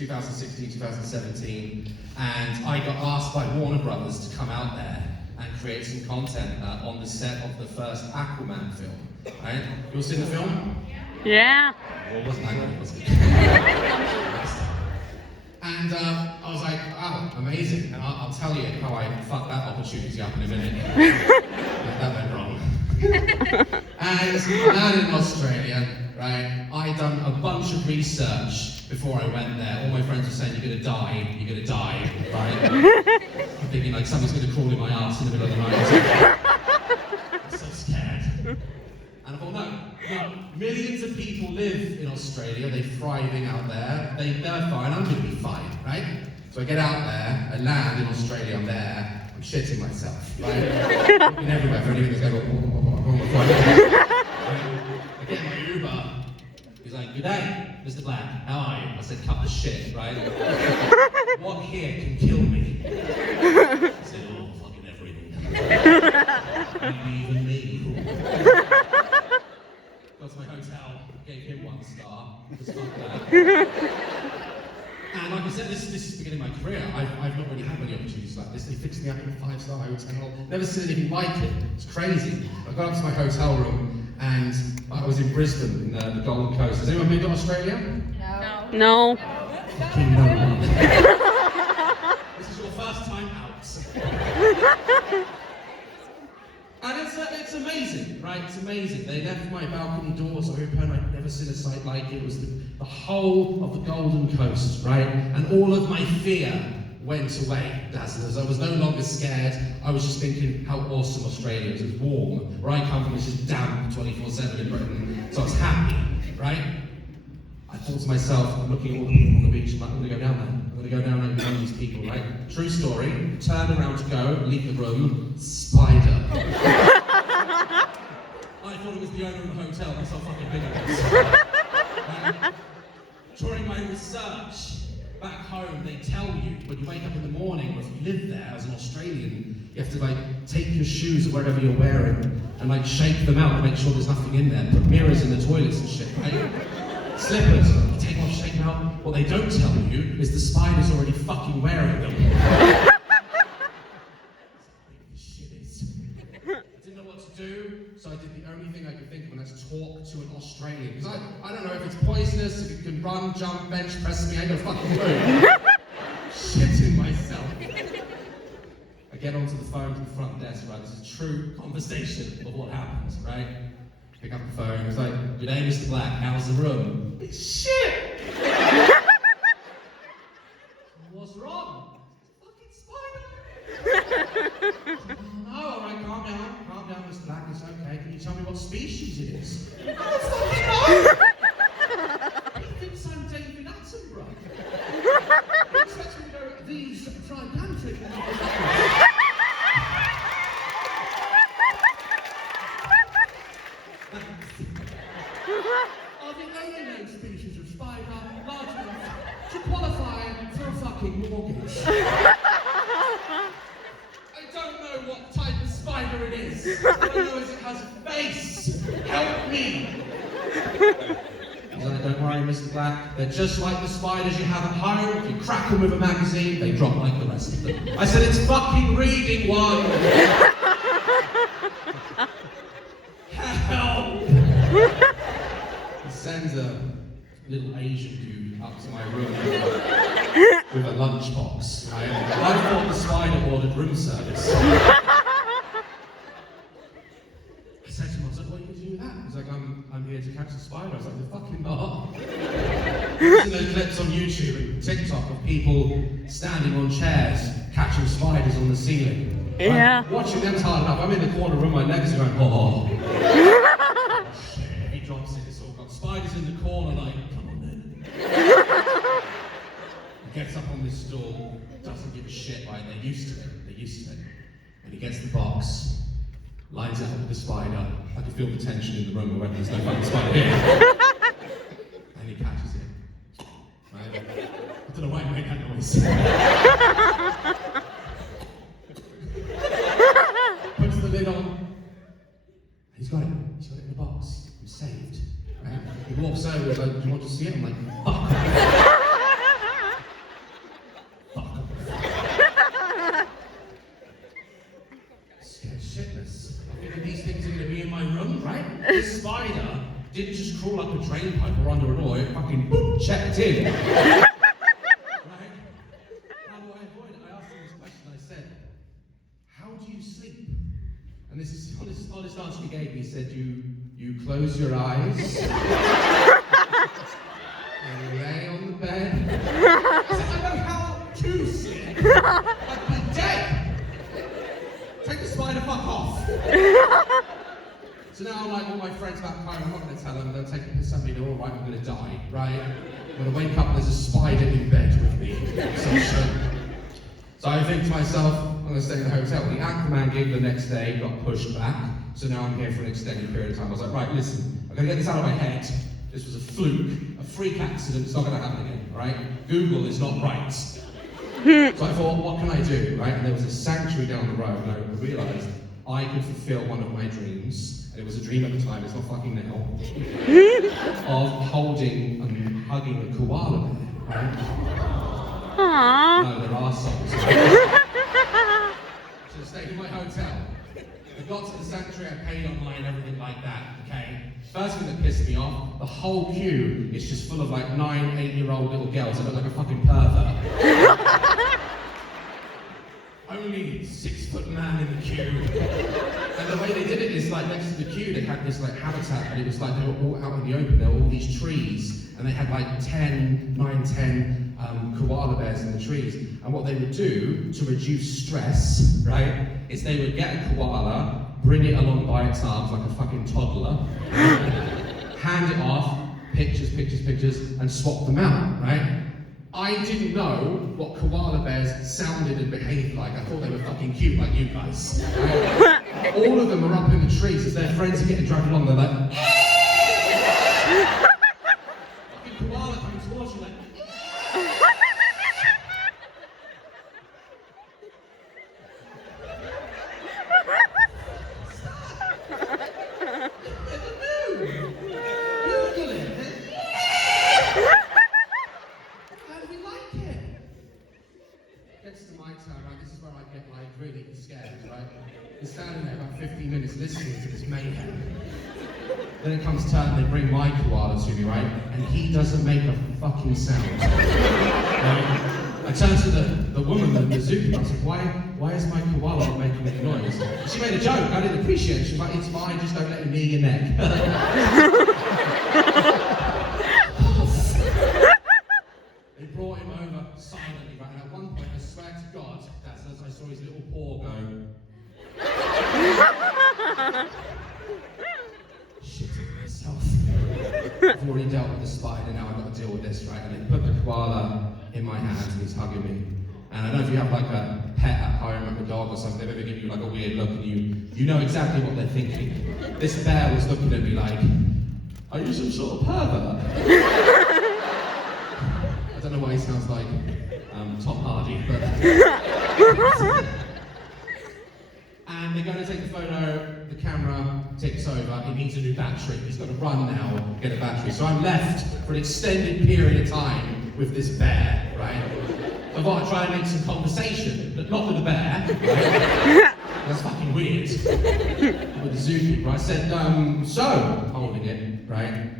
2016, 2017, and I got asked by Warner Brothers to come out there and create some content on the set of the first Aquaman film. Right? You all seen the film? Yeah. Well, wasn't that good, was it? And I was like, oh, amazing. And I'll tell you how I fucked that opportunity up in a minute. That went wrong. And I landed in Australia, right? I'd done a bunch of research before I went there. All my friends were saying, you're gonna die, right? I'm thinking like someone's gonna crawl in my arse in the middle of the night. I'm so scared. And I thought, no, millions of people live in Australia, they're thriving out there, they're fine, I'm gonna be fine, right? So I get out there, I land in Australia, I'm there, I'm shitting myself, right? Looking everywhere for anything that's going, I get my Uber, he's like, good day, Mr. Black, how are you? I said, cut the shit, right? What here can kill me? I said, oh, fucking everything. Maybe even me. Got to my hotel, gave him 1 star, just fuck that. And like I said, this is the beginning of my career. I've not really had many opportunities like this. They fixed me up in a 5-star hotel. Never seen anything like it. It's crazy. I got up to my hotel room and I was in Brisbane, in the Gold Coast. Has anyone been to Australia? No. Fucking no one. This is your first time out. And it's amazing, right? It's amazing. They left my balcony doors open. I'd never seen a sight like it. It was the whole of the Golden Coast, right? And all of my fear went away, Dazzlers. I was no longer scared. I was just thinking how awesome Australia is. It was warm. Where I come from, it's just damp 24/7 in Britain. So I was happy, right? I thought to myself, I'm looking at all the people on the beach, I'm like, I'm going to go down there. I'm going to go down and join these people, right? True story. Turn around to go, leave the room, spider. I thought it was the owner of the hotel, that's how fucking big it was. During my research back home, they tell you when you wake up in the morning, or if you live there as an Australian, you have to like take your shoes or whatever you're wearing and like shake them out to make sure there's nothing in there. Put mirrors in the toilets and shit, right? Slippers, take off, shake them out. What they don't tell you is the spider's already fucking wearing them. Shit is. I didn't know what to do, so I did the only thing I could think of, and that's talk to an Australian. Because I don't know if it's poisonous, if it can run, jump, bench, press me, I ain't got a fucking clue. Shitting myself. I get onto the phone to the front desk, right? This is true conversation of what happens, right? Pick up the phone, it's like, good day, Mr. Black, how's the room? Shit! What's wrong? Fucking spider! Oh, alright, calm down, Mr. Black, it's okay. Can you tell me what species it is? I don't fucking know! He thinks I'm David Attenborough. He expects me to go, these gigantic. Are the only known species of spider large enough to qualify for a fucking mortgage? I don't know what type of spider it is. All I know is it has a face. Help me! He's like, don't worry, Mr. Black. They're just like the spiders you have at home. If you crack them with a magazine, they drop like the rest of them. I said, it's fucking reading one. Help! He sends a little Asian dude up to my room with a lunchbox. Right? I thought the spider ordered room service. I said to him, I was like, what are you going to do with that? He's like, I'm here to catch the spider. I was like, you're fucking not. I've seen those clips on YouTube and TikTok of people standing on chairs catching spiders on the ceiling. Yeah. I'm watching them's hard enough. I'm in the corner room, my legs are going, oh. Shit, he drops it, it's all got spiders in the corner, like, come on then. He gets up on this stool, doesn't give a shit, right? They're used to it. And he gets the box, lines it up with the spider. I can feel the tension in the room where there's no fucking spider here. And he catches it. Right? I don't know why he made that noise. Puts the lid on. He's got it in the box. I'm saved. Right? He walks over, he's like, do you want to see it? I'm like, fuck off. checked in. Right? How do I avoid it? I asked him this question. I said, how do you sleep? And this is the honest answer he gave me. He said, you close your eyes, and you lay on the bed. I said, I know how to sleep. I'd be dead. Take the spider fuck off. So now I'm like all my friends back home, I'm not going to tell them, they'll take the piss at me, they're all right, I'm going to die, right? I'm going to wake up and there's a spider in bed with me. So I think to myself, I'm going to stay in the hotel. The Aquaman gig the next day got pushed back, so now I'm here for an extended period of time. I was like, right, listen, I'm going to get this out of my head. This was a fluke, a freak accident, it's not going to happen again, right? Google is not right. So I thought, what can I do, right? And there was a sanctuary down the road, and I realised I could fulfill one of my dreams. And it was a dream at the time, it's not fucking now. Of holding and hugging a koala bear, right? Aww. No, there are songs. So I stayed in my hotel. I got to the sanctuary, I paid online, everything like that, okay? First thing that pissed me off, the whole queue is just full of like 9, 8-year-old little girls. I look like a fucking pervert. Only 6-foot man in the queue. And the way they did it is like next to the queue, they had this like habitat, and it was like they were all out in the open, there were all these trees, and they had like 10 koala bears in the trees. And what they would do to reduce stress, right, is they would get a koala, bring it along by its arms like a fucking toddler, hand it off, pictures, and swap them out, right? I didn't know what koala bears sounded and behaved like. I thought they were fucking cute like you guys. Right? All of them are up in the trees as their friends are getting dragged along. They're like, fucking koala coming towards you like, really scared, right? He's standing there about 15 minutes listening to this mayhem. Then it comes turn, they bring my koala to me, right? And he doesn't make a fucking sound. Right? I turned to the woman, the zookeeper, I said, why is my koala not making any noise? She made a joke, I didn't appreciate it. She was like, it's fine, just don't let him near your neck. They brought him over silently, right? And at one point, I swear to God, that's as I saw his little paw go. Shitting myself. I've already dealt with the spider, now I've got to deal with this, right? And they put the koala in my hands and he's hugging me. And I know if you have like a pet at home, like a dog or something, they ever give you like a weird look and you know exactly what they're thinking. This bear was looking at me like, are you some sort of pervert? I don't know why he sounds like Tom Hardy, but... And they're going to take the photo, the camera ticks over, he needs a new battery. He's got to run now and get a battery. So I'm left for an extended period of time with this bear, right? I thought I'd try and make some conversation, but not with the bear, right? That's fucking weird. With the zookeeper, I said, so, holding it, right?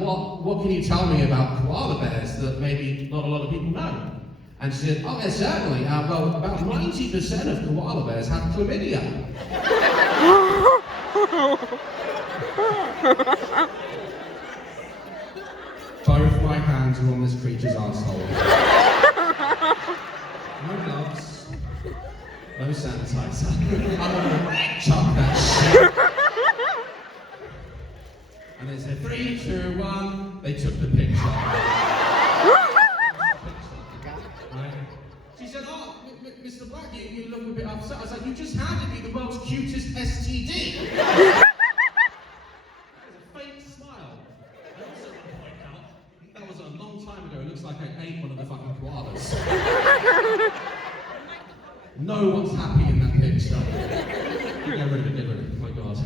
What can you tell me about koala bears that maybe not a lot of people know? And she said, oh, yes, certainly. Well, about 90% of koala bears have chlamydia. Both my hands are on this creature's arsehole. No gloves. No sanitizer. I'm gonna chuck that shit. And they said, 3, 2, 1. They took the picture. She said, oh, Mr. Black, you look a bit upset. I was like, you just handed me the world's cutest STD. That was a fake smile. I also want to point out, that was a long time ago. It looks like I ate one of the fucking koalas. No one's happy in that picture. Get rid of it, oh my God.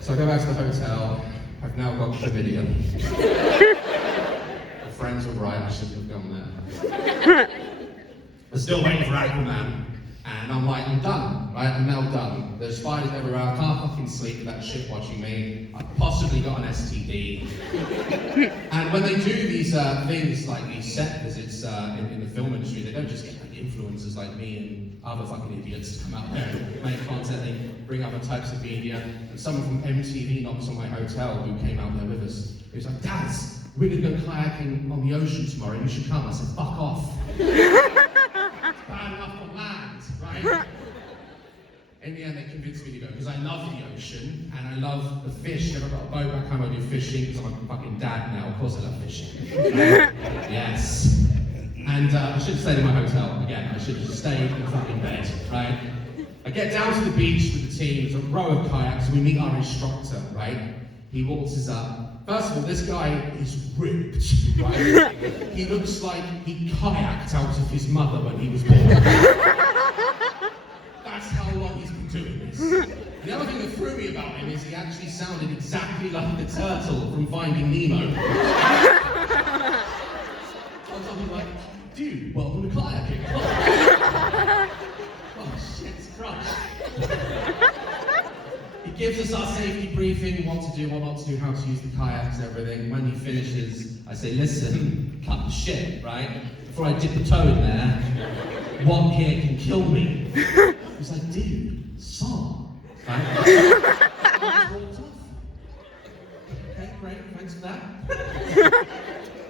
So I go back to the hotel. I've now got chlamydia. My friends were right, I shouldn't have gone there. I'm still waiting for Aquaman. And I'm like, I'm done, right? I'm now done. There's spiders everywhere. I can't fucking sleep with that shit watching me. I've possibly got an STD. And when they do these things like these set visits in the film industry, they don't just get like influencers like me and other fucking idiots to come out there and make content. They bring other types of media. And someone from MTV knocks on my hotel who came out there with us. He was like, Daz, we're gonna go kayaking on the ocean tomorrow. You should come. I said, fuck off. It's bad enough on land, right? In the end, they convinced me to go because I love the ocean and I love the fish. If I've got a boat back home, I do fishing because I'm a fucking dad now. Of course, I love fishing. Right? Yes. And I should have stayed in my hotel again. I should have just stayed in the fucking bed, right? I get down to the beach with the team. There's a row of kayaks. We meet our instructor, right? He waltzes up. First of all, this guy is ripped, right? He looks like he kayaked out of his mother when he was born. That's how long he's been doing this. The other thing that threw me about him is he actually sounded exactly like the turtle from Finding Nemo. I was like, dude, welcome to kayaking. Oh shit, it's crushed. He gives us our safety briefing, what to do, what not to do, how to use the kayaks, everything. When he finishes, I say, listen, cut the shit, right? Before I dip a toe in there, one here can kill me. He's like, dude, song. Right? Okay, great, thanks for that.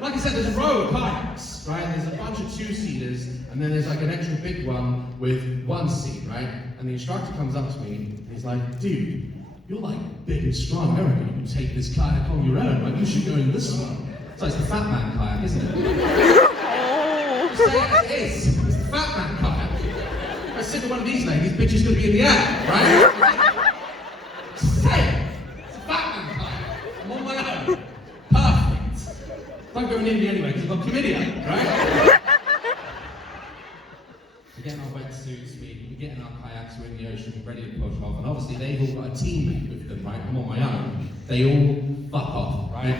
Like I said, there's a row of kayaks, right? There's a bunch of two-seaters, and then there's like an extra big one with one seat, right? And the instructor comes up to me, and he's like, dude, you're like big and strong. I reckon you can take this kayak on your own. Like, you should go in this one. So it's the Fat Man kayak, isn't it? Just say it as it is. It's the Fat Man kayak. If I sit with one of these ladies, bitch is going to be in the air, right? Say it. It's a Fat Man kayak. I'm on my own. Perfect. Don't go in India anyway, because I've got chlamydia, right? We're getting our wetsuits, we're getting our kayaks, we're in the ocean, we're ready to push off. And obviously they've all got a teammate with them, right? I'm on my own. They all fuck off, right?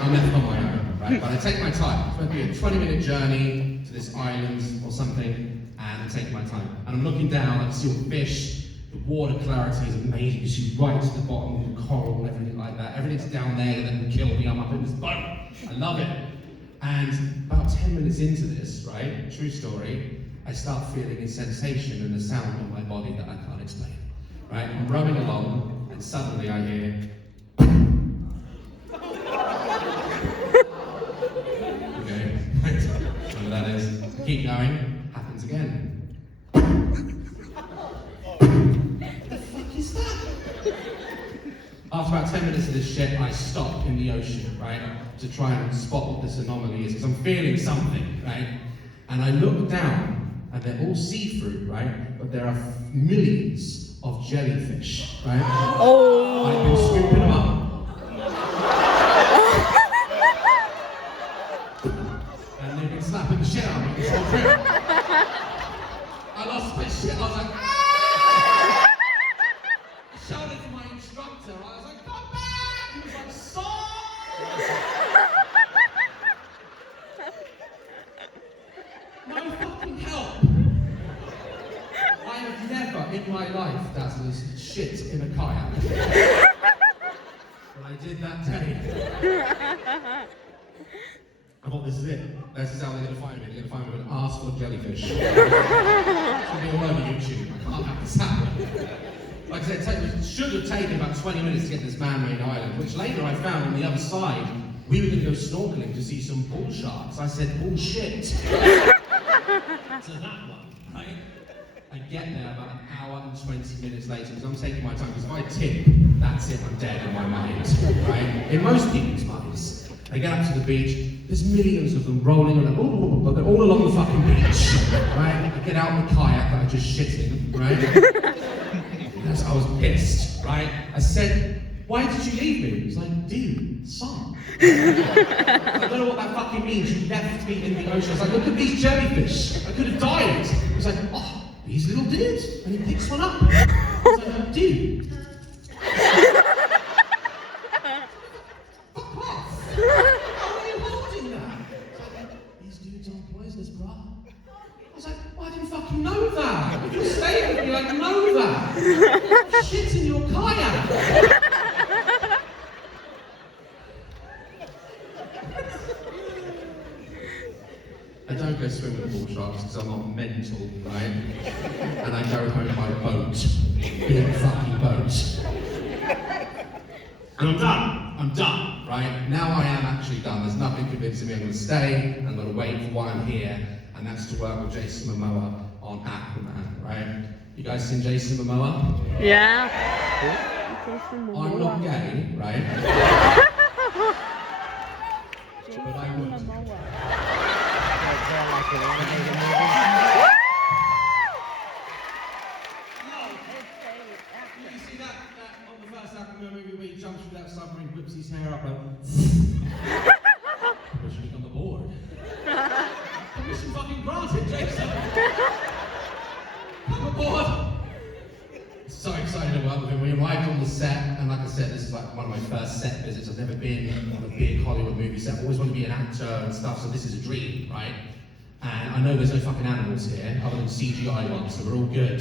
I'm left on my own, right? But I take my time. It's going to be a 20-minute journey to this island or something, and I take my time. And I'm looking down, I can see all the fish, the water clarity is amazing. You see right to the bottom of the coral and everything like that. Everything's down there that can kill me. I'm up in this boat. I love it. And about 10 minutes into this, right, true story, I start feeling a sensation and a sound in my body that I can't explain. Right? I'm rowing along, and suddenly I hear. Okay, whatever that is. Keep going. Happens again. What the fuck is that? After about 10 minutes of this shit, I stop in the ocean, right, to try and spot what this anomaly is, because I'm feeling something, right? And I look down. And they're all see-through, right? But there are millions of jellyfish, right? Oh! I've been scooping them up. And they've been slapping the shit out of me this whole trip. I lost my shit. I was like, ah! I shouted to my instructor. I was like, come back! He was like, stop! No fucking help! I have never in my life, Dazzlers, shit in a kayak. But I did that day. I thought, this is it. This is how they're going to find me. They're going to find me with an arse full of jellyfish. It's going to be all over YouTube. I can't have this happen. Like I said, it should have taken about 20 minutes to get this man-made island, which later I found on the other side, we were going to go snorkeling to see some bull sharks. I said, bullshit. To that one, right? I get there about an hour and 20 minutes later because I'm taking my time, because if I tip, that's it, I'm dead in my mind, right? In most people's minds. I get up to the beach, there's millions of them rolling around, but they're all along the fucking beach, right? I get out the kayak that I just shit in, right? I was pissed, right? I said, why did you leave me? He was like, dude, son. I don't know what that fucking means. You left me in the ocean. I was like, look at these jellyfish. I could have died. He was like, oh, these little dudes. And he picks one up. I was like, oh, dude. Fuck off. How are you holding that? Like, these dudes aren't poisonous, bro. I was like, well, I didn't fucking know that. If you stay with me, I know that. Shit in your kayak. don't go swim with bull sharks because I'm not mental, right? And I go home by boat, big fucking boat. And I'm done, right? Now I am actually done. There's nothing convincing me I'm going to stay. I'm going to wait for why I'm here, and that's to work with Jason Momoa on Aquaman, right? You guys seen Jason Momoa? Yeah. I'm not gay, right? But I would. You see that on the first Aquaman movie where he jumps through that submarine, whips his hair up, and I should become the board. Permission fucking granted, Jason. Come aboard. So excited to work with him. We arrived on the set, and like I said, this is like one of my first set visits. I've never been on a big Hollywood movie set. I've always wanted to be an actor and stuff, so this is a dream, right? And I know there's no fucking animals here, other than CGI ones, so we're all good.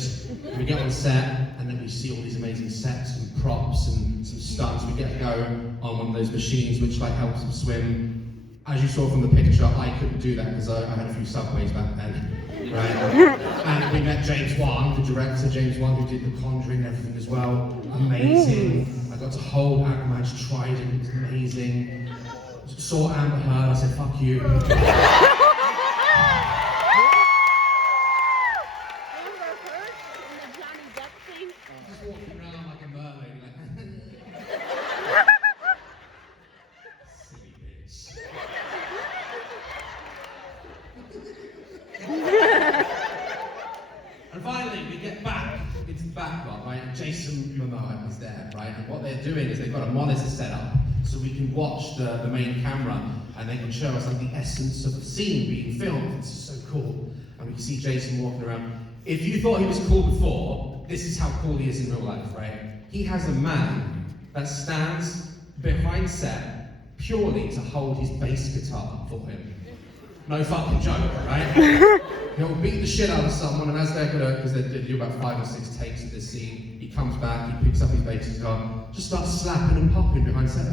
We get on set, and then we see all these amazing sets and props and some stunts. We get to go on one of those machines which like helps them swim. As you saw from the picture, I couldn't do that because I had a few subways back then, right? And we met James Wan, the director, James Wan, who did The Conjuring and everything as well. Amazing. I got to hold Aquaman's trident, it was amazing. Saw Amber Heard, I said, fuck you. Just walking around like a mermaid, like, silly bitch. And finally, we get back into the back lot, right? And Jason Momoa is there, right? And what they're doing is they've got a monitor set up so we can watch the main camera and they can show us like the essence of the scene being filmed. It's so cool. And we can see Jason walking around. If you thought he was cool before, this is how cool he is in real life, right? He has a man that stands behind set purely to hold his bass guitar for him. No fucking joke, right? He'll beat the shit out of someone, and as they're gonna, because they do about 5 or 6 takes of this scene, he comes back, he picks up his bass guitar, just starts slapping and popping behind set.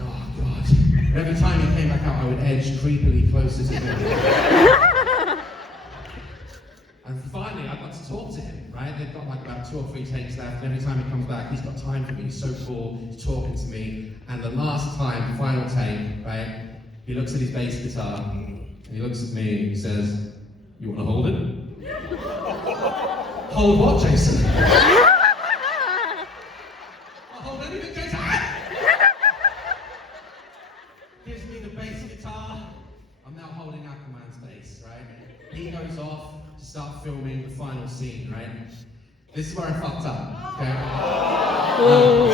Oh god. And every time he came back out, I would edge creepily closer to him. And finally, I got to talk to him, right? They've got like about 2 or 3 takes left, and every time he comes back, he's got time for me. He's so cool, he's talking to me. And the last time, the final take, right? He looks at his bass guitar, and he looks at me, and he says, "You want to hold it?" Hold what, Jason? I'll hold anything, Jason! Gives me the bass guitar. I'm now holding Aquaman's bass, right? He goes off to start filming the final scene, right? This is where I fucked up, okay?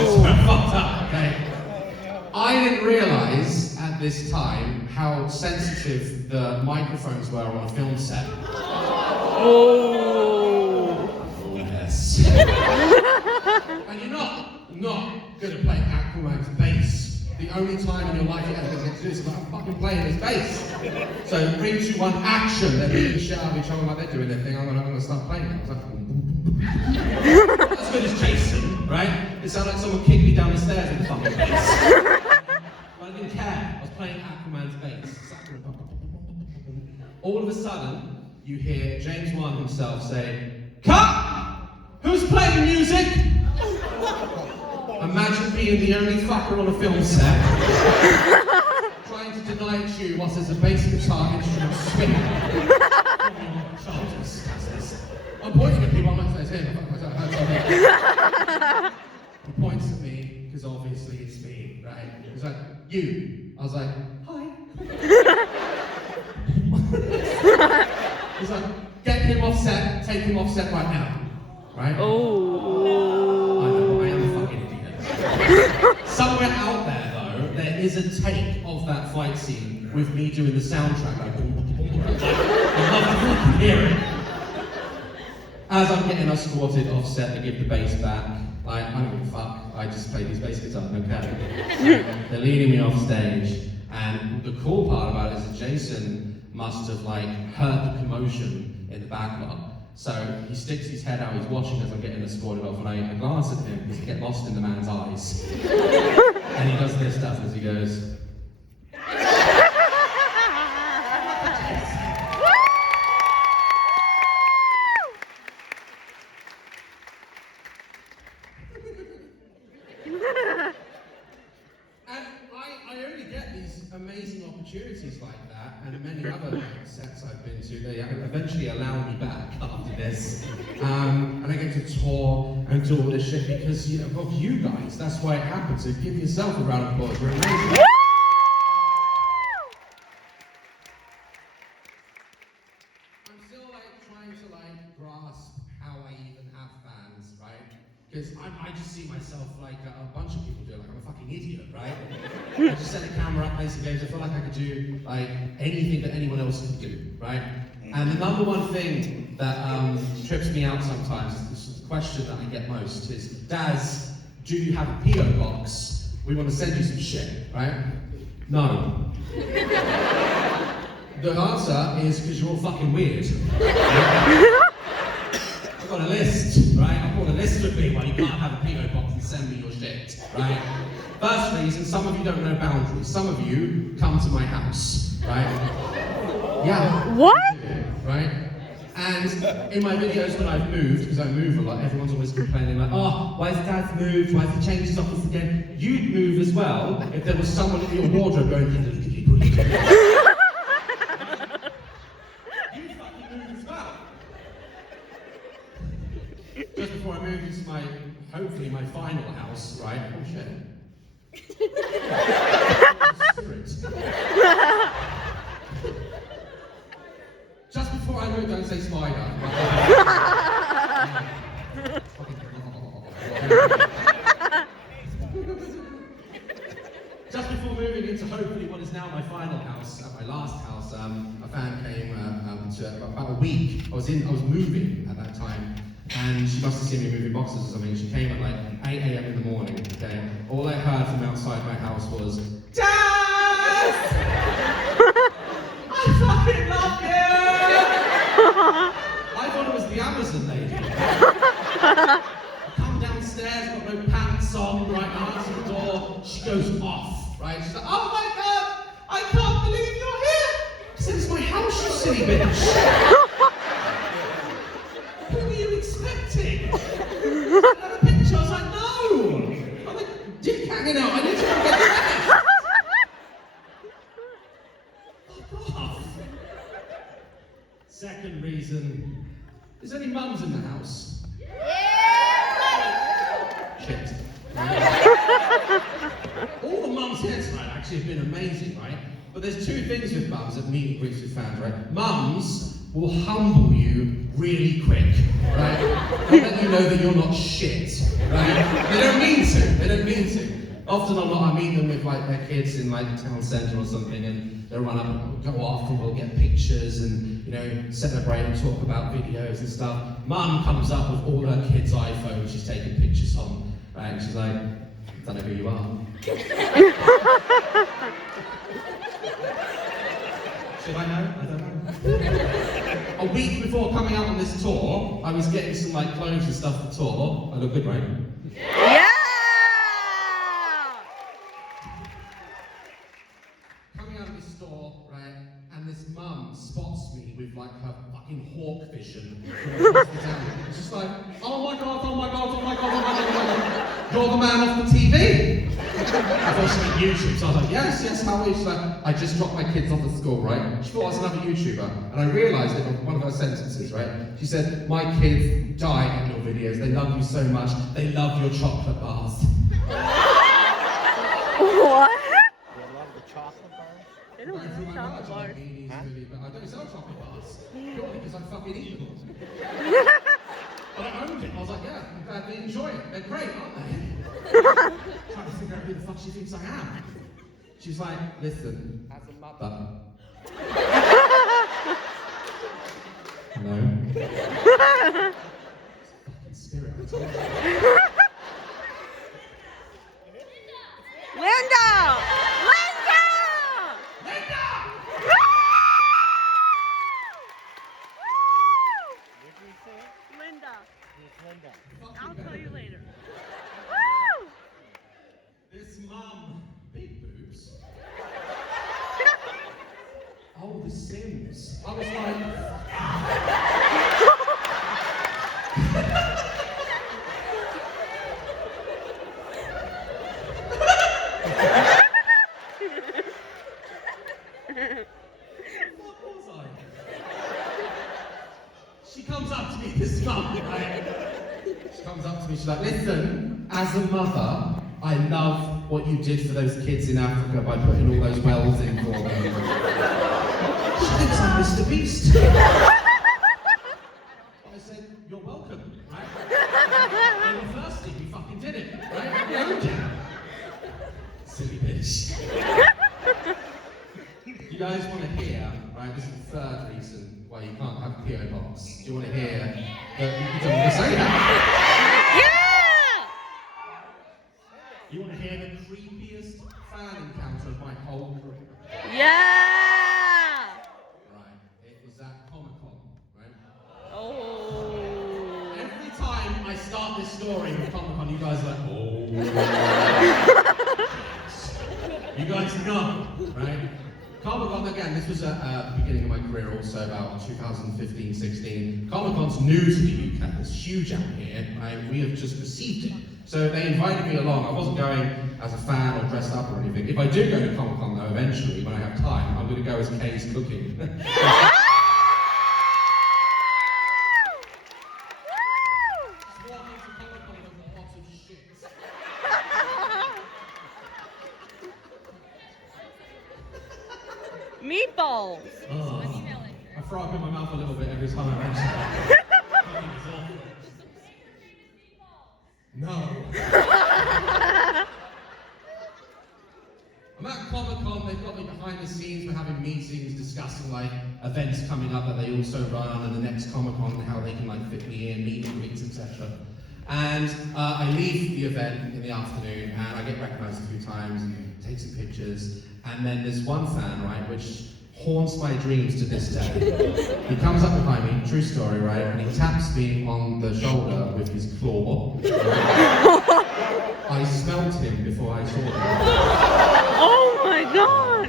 This is where I fucked up, okay? I didn't realise at this time how sensitive the microphones were on a film set. Oh. Yes. And you're not good at playing Aquaman's bass. The only time in your life you ever get to do this is about fucking playing his bass. So 3, 2, 1, action! They're beating the shit out of each other like they're doing their thing. I'm gonna start playing it. I was like, not as good as Jason, right? It sounded like someone kicked me down the stairs with the fucking bass. But I didn't care. I was playing Aquaman's bass. All of a sudden, you hear James Wan himself say, "Cut! Who's playing the music?" Imagine being the only fucker on a film set, trying to deny it to you whilst there's a bass guitar instrument swinging on your shoulders. I'm pointing at people, I'm not saying him. He points at me, because obviously it's me, right? He's like, "You." I was like, "Hi." He's like, "Get him off set, take him off set right now." Right? Oh. I know, I am a fucking idiot. Somewhere out there, though, there is a take of that fight scene with me doing the soundtrack. Like, I'd love to fucking hear it. As I'm getting escorted off set to give the bass back, like, I don't give a fuck. I just played his bass guitar, okay? So they're leading me off stage, and the cool part about it is that Jason must have like heard the commotion in the back lot. So he sticks his head out, he's watching as I'm getting escorted off, and I glance at him because I get lost in the man's eyes. And he does this stuff as he goes. amazing opportunities like that, and many other sets I've been to, they eventually allow me back after this. And I get to tour and do all this shit because of you guys. That's why it happened. So give yourself a round of applause. You're amazing. I'm still trying to grasp how I even have fans, right? Because I just see myself like a bunch of people do, like I'm a fucking idiot, right? I just set a camera up, play some games. I feel like I could do anything that anyone else could do, right? And the number one thing that trips me out sometimes, this is the question that I get most, is, Daz, do you have a PO box? We want to send you some shit, right? No. The answer is because you're all fucking weird. I've got a list, right? I've got a list with me why you can't have a PO box and send me your shit, right? First reason, some of you don't know boundaries. Some of you come to my house, right? Yeah. What? Right? And in my videos when I've moved, because I move a lot, everyone's always complaining like, oh, why has Daz moved? Why has he changed his office again? You'd move as well if there was someone in your wardrobe going, you fucking move as well. Just before I moved into hopefully my final house, right? Oh shit. Just before I moved, don't say spider. Just before moving into hopefully what is now my final house, my last house, a fan came to about a week. I was moving at that time, and she must have seen me moving boxes or something. She came at 8 a.m. in the morning. Okay, all I heard from outside my house was, Daz! I fucking love you! I thought it was the Amazon lady. I come downstairs, got no pants on, right, I answer the door, she goes off, right? She's like, oh my god, I can't believe you're here! I said, it's my house, you silly bitch! Who were you expecting? I had a picture, I was like, no! I'm like, dick hanging out, I need to go get dressed! Fuck off! Second reason, is there any mums in the house? Shit. All the mums here tonight actually have been amazing, right? But there's two things with mums at meet and greets with fans, right? Mums will humble you really quick, right? They'll let you know that you're not shit, right? They don't mean to. They don't mean to. Often or not, I meet them with their kids in town centre or something, and they'll run up and go off, and we'll get pictures and celebrate and talk about videos and stuff. Mum comes up with all her kids' iPhones she's taking pictures on, right? And she's like, I don't know who you are. Should I know? I don't know. A week before coming out on this tour, I was getting some clothes and stuff for tour. I look good, right? Yeah! Coming out of this store, right, and this mum spots me with her fucking hawk vision from across the town. It's just like, oh my god, oh my god, oh my god, oh my god, oh my god. You're the man off the TV? I thought she meant YouTube, so I was like, yes, how are you? She's like, I just dropped my kids off at school, right? She thought I was another YouTuber, and I realised it on one of her sentences, right? She said, my kids die at your videos, they love you so much, they love your chocolate bars. What? You love the chocolate bars? They don't do chocolate bars. Huh? I don't sell chocolate bars, purely because I fucking eat them. But I owned it, I was like, yeah, I'm glad they enjoy it, they're great, aren't they? Trying to figure out who the fuck she thinks I am. She's like, listen, as a mother. No. Fucking spirit, I told you. Linda! Linda! Linda! What did we say? Linda. Who's Linda? I'll tell you later. Woo! This mum, big boobs. Oh, The Sims. I was like... She's like, listen, as a mother, I love what you did for those kids in Africa by putting all those wells in for them. She thinks I'm Mr.Beast. I said, you're welcome, right? They were thirsty, we fucking did it, right? Yeah. Silly bitch. You guys want to hear, right? This is the third reason why you can't have a PO box. Do you want to hear that you don't want to say that? Yeah! You want to hear the creepiest fan encounter of my whole career? Yeah! Right, it was at Comic-Con, right? Oh. Every time I start this story with Comic-Con, you guys are like, oh. You guys know, right? Comic-Con, again, this was at the beginning of my career also, about 2015-16. Comic-Con's new to the UK, it's huge out here, right? We have just received it. So they invited me along. I wasn't going as a fan or dressed up or anything. If I do go to Comic-Con though, eventually, when I have time, I'm going to go as Kay's cooking. Meatballs. Oh, I throw up in my mouth a little bit every time I mention that. No. I'm at Comic-Con, they've got me behind the scenes, we're having meetings discussing like events coming up that they also run and the next Comic-Con and how they can like fit me in, meet and greets, etc. And I leave the event in the afternoon and I get recognised a few times and take some pictures. And then there's one fan, right, which haunts my dreams to this day. He comes up behind me, true story, right, and he taps me on the shoulder with his claw. I smelt him before I saw him. Oh my god!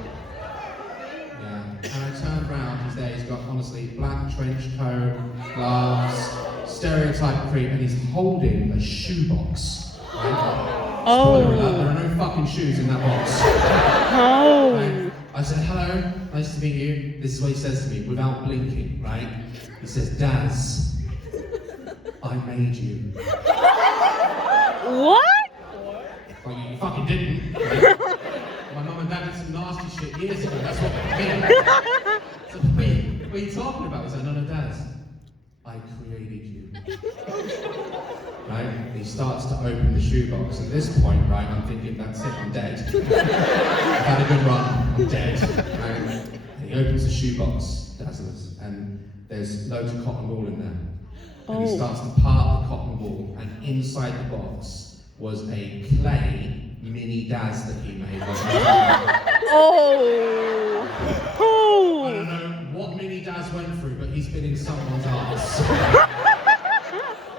Yeah, and I turned around, he's there, he's got, honestly, black trench coat, gloves, stereotype creep, and he's holding a shoebox. Right? Spoiler alert, there are no fucking shoes in that box. Oh! Right? I said, hello, nice to meet you. This is what he says to me, without blinking, right? He says, Daz, I made you. What? Well, you fucking didn't. Right? My mum and dad did some nasty shit years ago, that's what I mean. So, what are you talking about? He's like, no, Daz, I created you. Right? And he starts to open the shoebox. At this point, right, I'm thinking, that's it, I'm dead. I've had a good run, I'm dead. Right? And he opens the shoebox, Dazzlers, and there's loads of cotton wool in there. And he starts to part the cotton wool, and inside the box was a clay mini Daz that he made. Oh! I don't know what mini Daz went through, but he's been in someone's arse.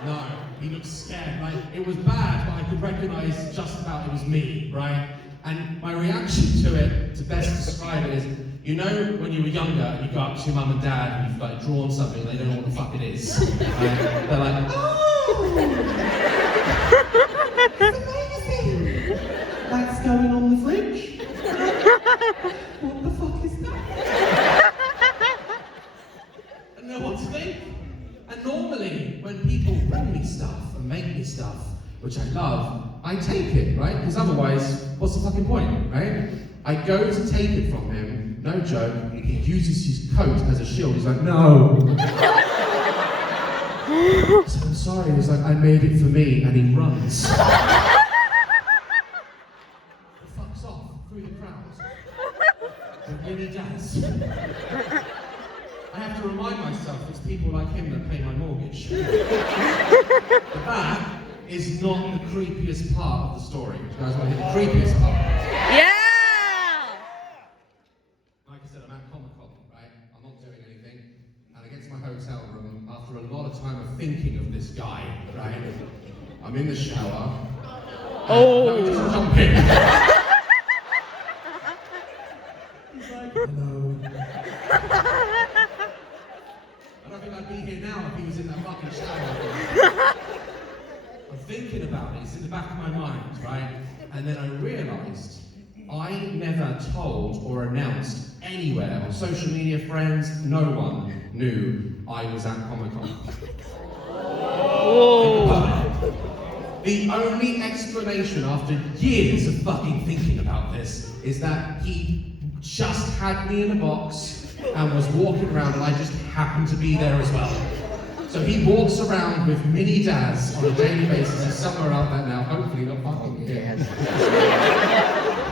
No, he looked scared. Like, it was bad, but I could recognise just about it was me, right? And my reaction to it, to best describe it, is, you know when you were younger and you go up to your mum and dad and you've like drawn something and they don't know what the fuck it is. Right? They're like, oh! It's amazing! That's going on the fridge? What the fuck is that? I don't know what to think. And normally, when people bring me stuff and make me stuff, which I love, I take it, right? Because otherwise, what's the fucking point, right? I go to take it from him, no joke, he uses his coat as a shield, he's like, no! So I'm sorry, he's like, I made it for me, and he runs. He fucks off through the crowd. And really does. I have to remind myself it's people like him that pay my mortgage. But that is not the creepiest part of the story. You guys want to hear the creepiest part? Yeah! Like I said, I'm at Comic-Con, right? I'm not doing anything. And I get to my hotel room after a lot of time of thinking of this guy, right? I'm in the shower. Oh! No, he doesn't jump in. He's like, hello. I don't think I'd be here now if he was in that fucking shower. I'm thinking about it, it's in the back of my mind, right? And then I realised I never told or announced anywhere on social media, friends, no one knew I was at Comic-Con. Oh! The only explanation after years of fucking thinking about this is that he just had me in a box and was walking around and I just happened to be there as well. So he walks around with mini Daz on a daily basis. He's somewhere out there now, hopefully not fucking here.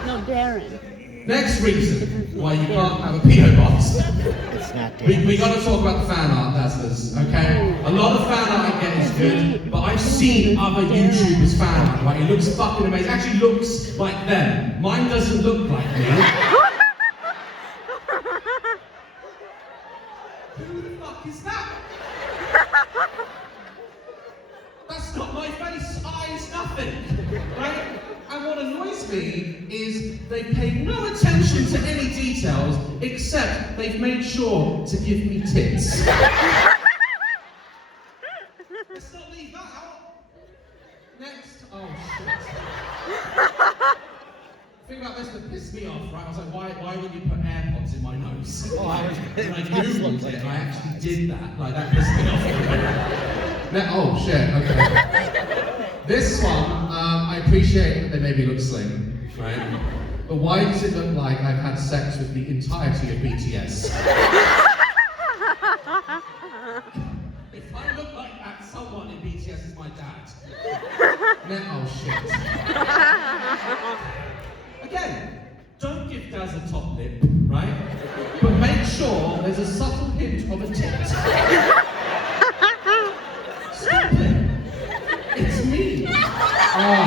No, Darren. Next reason why you can't have a P.O. box. It's not We got to talk about the fan art, Dazzlers, okay? A lot of fan art I get is good, but I've seen other YouTubers' fan art, right? It looks fucking amazing. It actually looks like them. Mine doesn't look like me. Who the fuck is that? That's not my face, eyes, nothing, right? And what annoys me is they paid no attention to any details except they've made sure to give me tits. Let's not leave that out. Next, oh shit. The thing about this that pissed me off, right? I was like, why would you put AirPods in my nose? Oh, I was. And I googled it, and I actually did that. Like, that pissed me off. Oh shit, okay. This one, I appreciate that they made me look slim, right? But why does it look like I've had sex with the entirety of BTS? If I look like that, someone in BTS is my dad. Oh shit. Again, don't give Daz a top lip, right? But make sure there's a subtle hint of a tit. Stop it. It's me. Oh.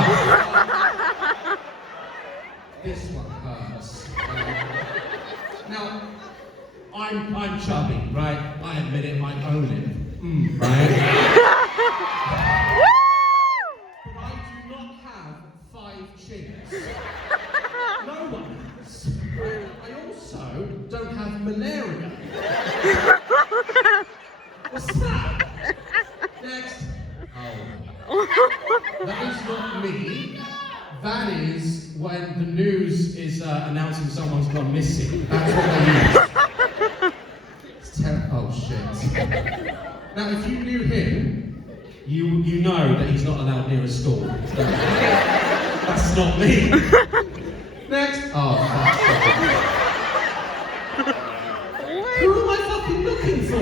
This one hurts. Now, I'm chubby, right? I admit it, I own it. Right? But I do not have 5 chins. No one has. Right? I also don't have malaria. What's that? Next. Oh. That is not me. That is when the news is announcing someone's gone missing. That's what they use. It's oh shit. Now, if you knew him, you know that he's not allowed near a school. That's not me. Next. Oh, fuck. Who am I fucking looking for?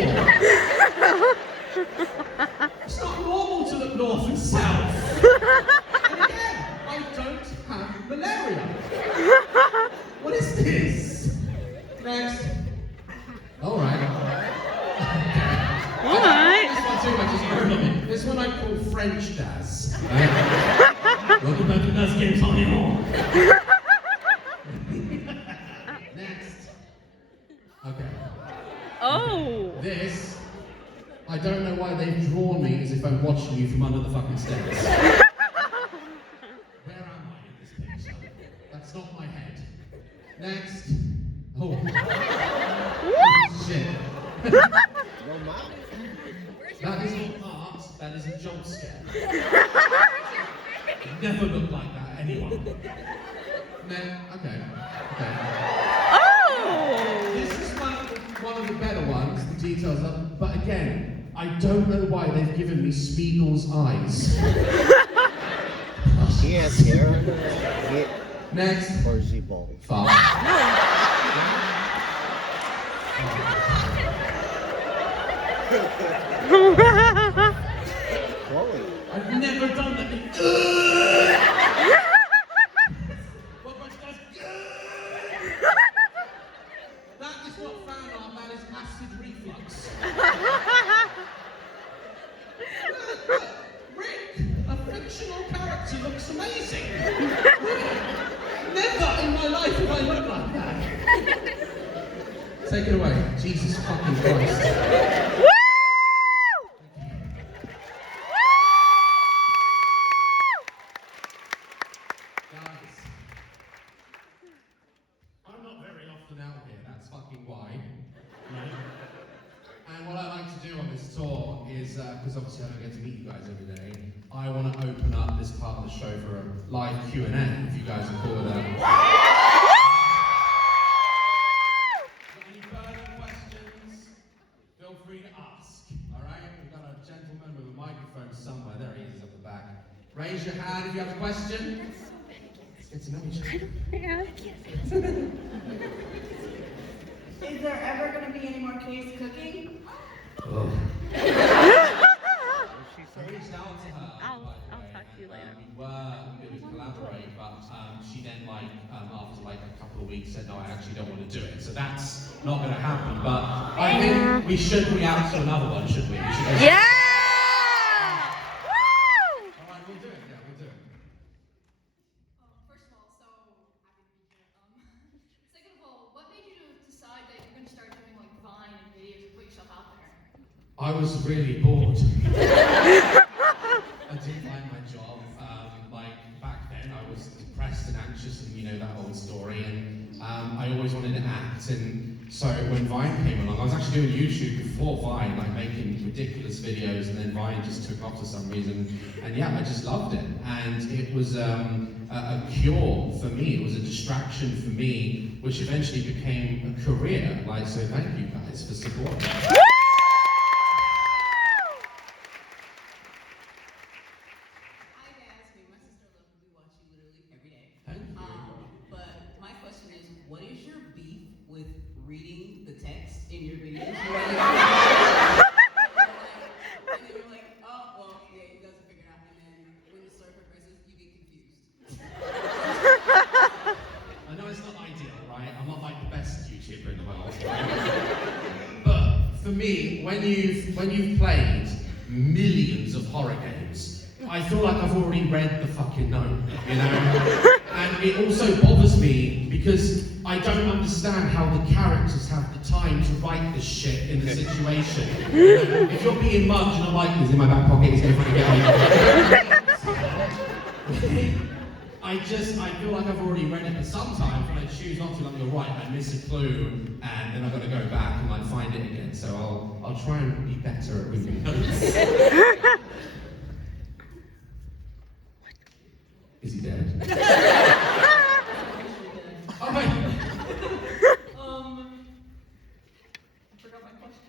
It's not normal to look north and south. And again, I don't have malaria. What is this? Next. Alright. Alright. This one too much is irrelevant. This one I call French Daz. Welcome back to Daz Games on your own. Next. Okay. Oh. This, I don't know why they've drawn me as if I'm watching you from under the fucking stairs. Where am I in this picture? That's not my head. Next. Oh. Shit. No mouth. That is not art, that is a jump scare. Never looked like that at anyone. Okay. Oh. This is one of the better ones, the details are, but again, I don't know why they've given me Spiegel's eyes. He has hair. Next. Or is he bald? Fuck. Chloe. I've never done that. What much does? That is not fan art, that is acid reflux. Look, Rick, a fictional character, looks amazing. Never in my life have I looked like that. Take it away. Jesus fucking Christ. Guys, I'm not very often out here, that's fucking why. Right? And what I like to do on this tour is, because obviously I don't get to meet you guys every day, I want to open up this part of the show for a live Q&A, if you guys are cool with that. Any further questions? Feel free to ask, alright? We've got a gentleman with a microphone somewhere, there he is at the back. Raise your hand. Is there ever going to be any more case cooking? Oh. I reached out to her. I'll by the way, talk to you later. We were going to collaborate, but she then, after a couple of weeks, said, "No, I actually don't want to do it." So that's not going to happen. But I think we should react to another one, shouldn't we? Yeah! All right, we'll do it. Yeah, we'll do it. First of all, so happy to be here. Second of all, what made you decide that you're going to start doing like Vine and videos and put yourself out there? I was really bored. I didn't like my job. Back then, I was depressed and anxious, and you know that old story. And I always wanted to act. And so when Vine came along, I was actually doing YouTube before Vine, making ridiculous videos, and then Vine just took off for some reason. And yeah, I just loved it. And it was a cure for me. It was a distraction for me, which eventually became a career. So thank you guys for supporting me. What is your beef with reading the text in your videos? And then you're like, oh, well, yeah, you guys will figure it out. And then when the story progresses, you get confused. I know it's not ideal, right? I'm not the best YouTuber in the world. But for me, when you've played millions of horror games, I feel like I've already read the fucking note, you know? And it also bothers me because I don't understand how the characters have the time to write this shit in the situation. You know, if you're being mugged, you're not like, he's in my back pocket, he's going to fucking get me. I feel like I've already read it, but sometimes when I choose not to, you're right, I miss a clue, and then I've got to go back and find it again. So I'll try and be better at reading notes. Is he dead? Oh, wait. I forgot my question.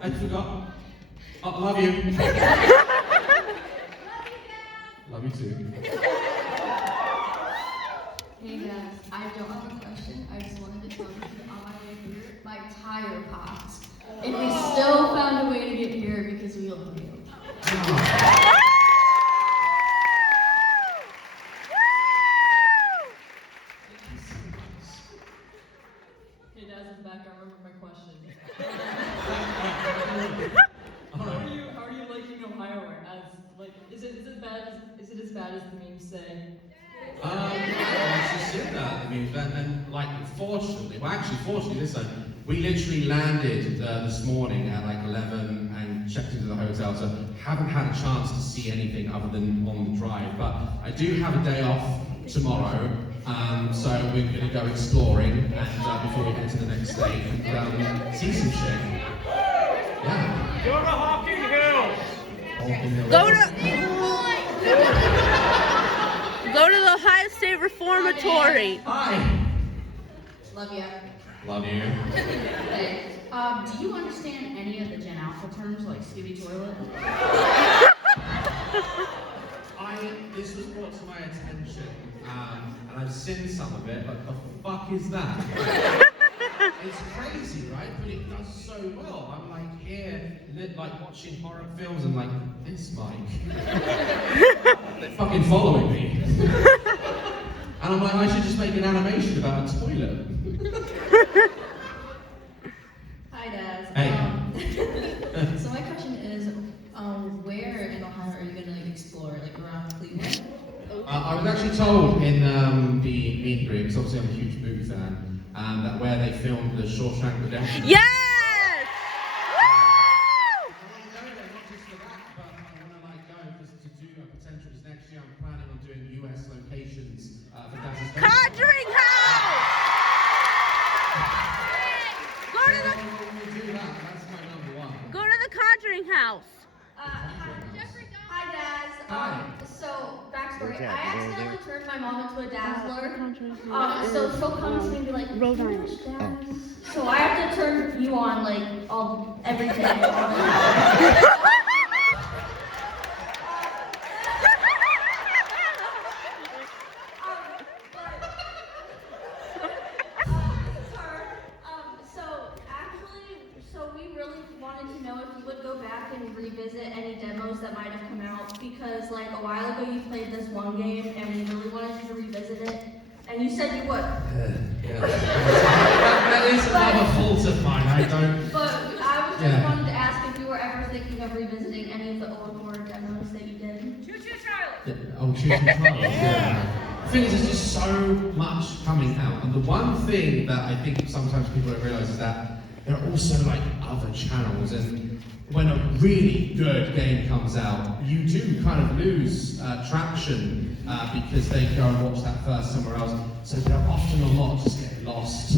I forgot. Oh, love you. Love you too. Hey guys, I don't have a question. I just wanted to tell you that on my way here, my tire popped. And we still found a way to get here because we love you. Hey, Daz is back. I remember my question. How are you liking Ohio? Is it as bad as the memes say? I actually said that. I mean, fortunately, this time, we literally landed this morning at 11 and checked into the hotel, so haven't had a chance to see anything other than on the drive. But I do have a day off tomorrow, so we're going to go exploring, and before we get to the next state, and see some shit. Yeah. Go to Hawking Hill! Go to the Ohio State Reformatory. Hi. Love you. Love you. Hey, do you understand any of the Gen Alpha terms like Scooby Toilet? This was brought to my attention, and I've seen some of it, but the fuck is that? It's crazy, right? But it does so well. I'm here, watching horror films, and this mic. They're fucking following me. And I'm I should just make an animation about a toilet. Hi, Daz. Hey. So my question is, where in Ohio are you going to explore? Around Cleveland? I was actually told in the meet and greet, because obviously I'm a huge movie fan, that where they filmed the Shawshank Redemption. Yes! I want to go there, not just for that, but I want to go just to do a potential. Because next year I'm planning on doing US locations for Daz Games. Conjuring House! Go to the We'll do that. That's my number one. Go to the Conjuring House. Hi, Daz. Hi. So, backstory. Okay, I accidentally turned my mom into a dazzler. Conjuring So she'll come to me and be like, Rhode Island. "Gosh, Daz." So I have to turn you on every day. because like a while ago you played this one game and we really wanted you to revisit it, and you said you would. Yeah. that is another fault of mine. I don't. But I was just wanted to ask if you were ever thinking of revisiting any of the old horror demos that you did. Choo choo Charlie. Oh, Choo Choo Charlie. Yeah. The thing is, there's just so much coming out, and the one thing that I think sometimes people don't realise is that there are also like other channels, and when a really good game comes out, you do kind of lose traction because they go and watch that first somewhere else. So they'll often or not just get lost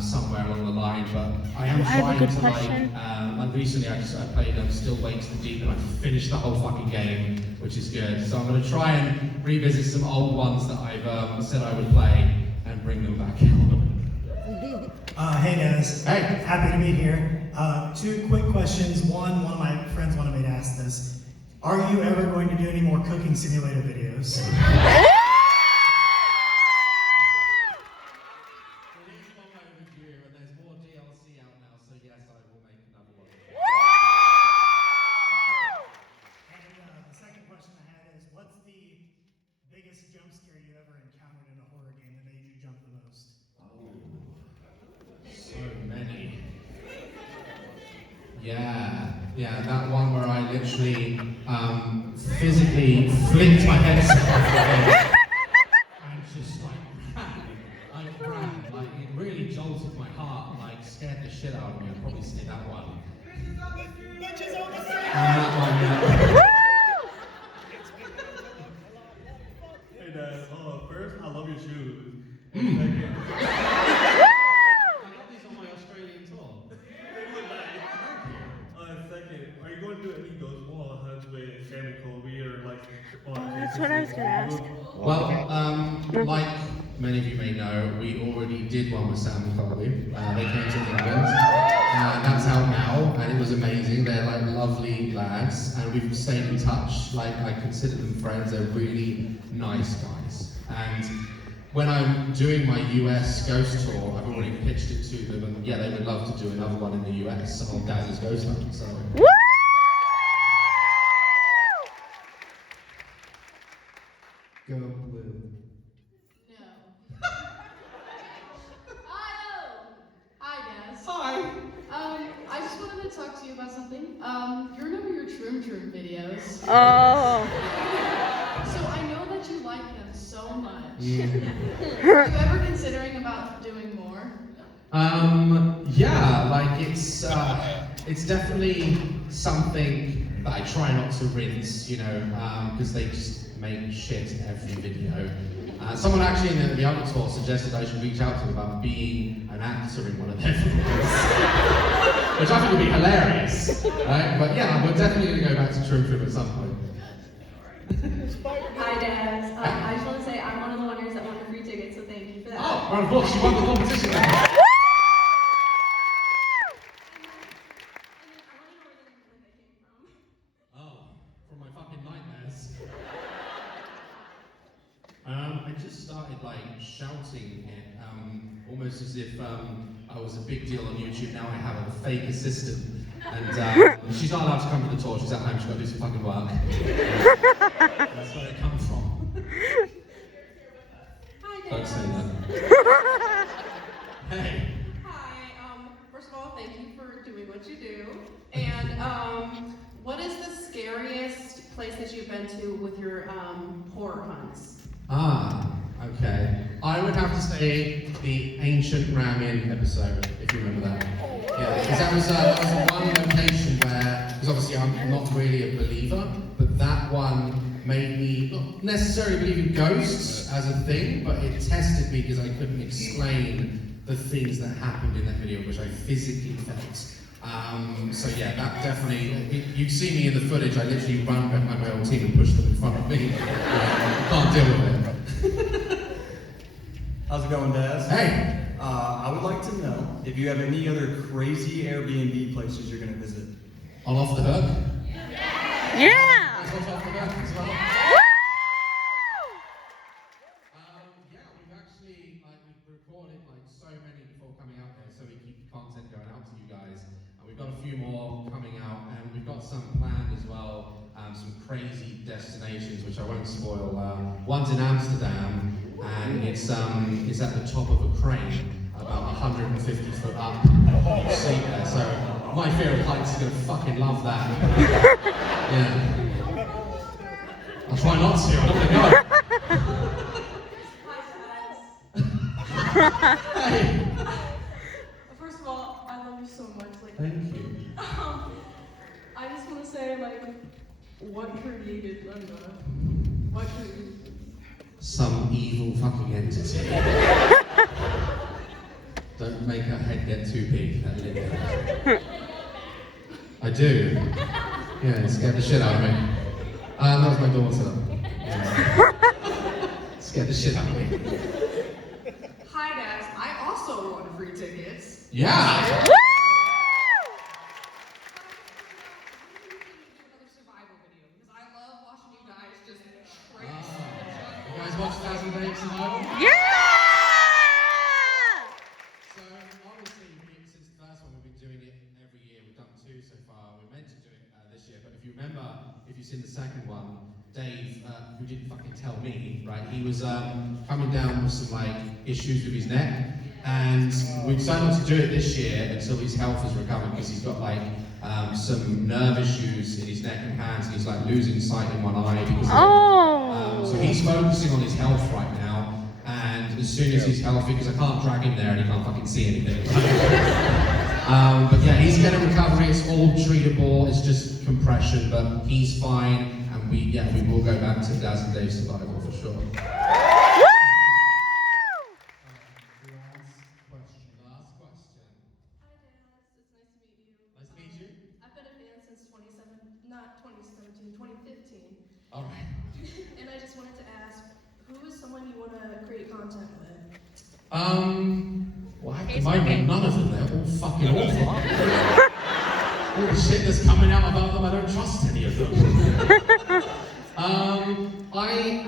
somewhere along the line. But I am trying to like recently I played Still Waits the Deep, and I finished the whole fucking game, which is good. So I'm going to try and revisit some old ones that I've said I would play and bring them back out. Hey Daz. Hey. Happy to be here. Two quick questions. One of my friends wanted me to ask this. Are you ever going to do any more cooking simulator videos? Biggest jump scare you ever encountered in a horror game that made you jump the most? So many. Yeah, that one where I literally physically flicked my head off and just ran. Like it really jolted my heart, like scared the shit out of me. I'd probably say that one. And that one, yeah. Hey Dad, first, I love your shoes. Mm. Second, I got these on my Australian tour. they look nice. Second, are you going to do any ghost wall hunts with Sam and Colby or like? That's what I was gonna ask. Well, like many of you may know, we already did one with Sam and Colby. They came to England. That's out now, and it was amazing. They're like lovely lads, and we've stayed in touch. Like I consider them friends. They're really nice guys. And when I'm doing my US ghost tour, I've already pitched it to them, and yeah, they would love to do another one in the US on Daz's Ghost Hunt. So. Go blue. No. Hi, Daz. Hi. I just wanted to talk to you about something. You remember your Troom Troom videos? Oh. So I know that you like them so much. Mm. Are you ever considering about doing more? Yeah, like it's definitely something that I try not to rinse, you know, because they just make shit every video. Someone actually in the other tour suggested I should reach out to them about being an actor in one of their videos, which I think would be hilarious, right? But yeah, we're definitely going to go back to Troom Troom at some point. Hi, Daz. I just want to say I'm one of the winners that won the free ticket, so thank you for that. Oh, round of applause, you won the competition then. And then I want to know where the name came from. Oh, from my fucking nightmares. I just started like shouting it, almost as if I was a big deal on YouTube. Now I have a fake assistant, and she's not allowed to come to the tour. She's at home. She's got to do some fucking work. That's where it comes from. Hi, Don't Daz. say that. Hey. Hi. First of all, thank you for doing what you do. And what is the scariest place that you've been to with your horror hunts? Okay. I would have to say the ancient ramen episode, if you remember that. Yeah, because that was one location where, because obviously I'm not really a believer, but that one made me not necessarily believe in ghosts as a thing, but it tested me because I couldn't explain the things that happened in that video, which I physically felt. So yeah, that definitely, you see me in the footage, I literally run behind my old team and push them in front of me. Can't deal with it. How's it going, Daz? Hey! I would like to know if you have any other crazy Airbnb places you're going to visit. On Off the Hook? Yeah. That's what's Off the Hook as well. Yeah, we've actually we've recorded so many before coming out there, so we keep the content going out to you guys. And we've got a few more coming out, and we've got some planned as well, some crazy destinations. destinations, which I won't spoil. One's in Amsterdam, and it's at the top of a crane, about 150 foot up. You see there. So my fear of heights is gonna fucking love that. Yeah. I'll try not to. I don't want to go. Hey. First of all, I love you so much. Like, Thank you. I just want to say, like, what created Linda? What created? Some evil fucking entity. Don't make her head get too big. That Linda. I do. Yeah, it scared the shit out of me. That was my daughter. Yeah. Scared the shit out of me. Hi, Daz. I also won free tickets. Yeah! Another survival video because I love watching you guys just trace. You guys watch 1,000 Days Survival? Yeah! So, obviously, since the first one, we've been doing it every year. We've done 2 so far. We're meant to do it this year, but if you remember, if you've seen the second one, Dave, who didn't fucking tell me, right, he was coming down with some, like, issues with his neck, and we decided not to do it this year until his health has recovered, because he's got, like, some nerve issues in his neck and hands, and he's, like, losing sight in one eye because of it. So he's focusing on his health right now, and as soon as he's healthy, because I can't drag him there and he can't fucking see anything. But yeah, he's getting recovery, it's all treatable, it's just compression, but he's fine, and we will go back to Daz and Dave's Survival for sure. Last question. Hi, Daz. It's nice to meet you. Nice to meet you. I've been a fan since 2015. Alright. And I just wanted to ask, who is someone you want to create content with? Well, at the moment, none of them, they're all fucking awful. All the shit that's coming out about them, I don't trust any of them.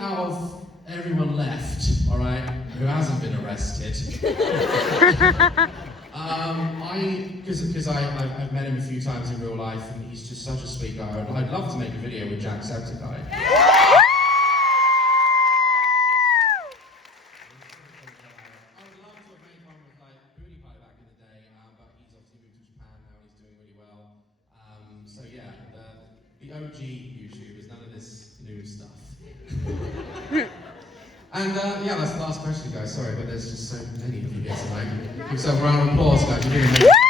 Out of everyone left, alright, who hasn't been arrested, because I've met him a few times in real life, and he's just such a sweet guy. I'd love to make a video with Jacksepticeye. I would love to have made one with like PewDiePie back in the day, but he's obviously moved to Japan now and he's doing really well. So yeah, the OG YouTubers, none of this new stuff. And yeah, that's the last question, guys. Sorry, but there's just so many of you here tonight. Give yourself a round of applause, guys. You're doing amazing.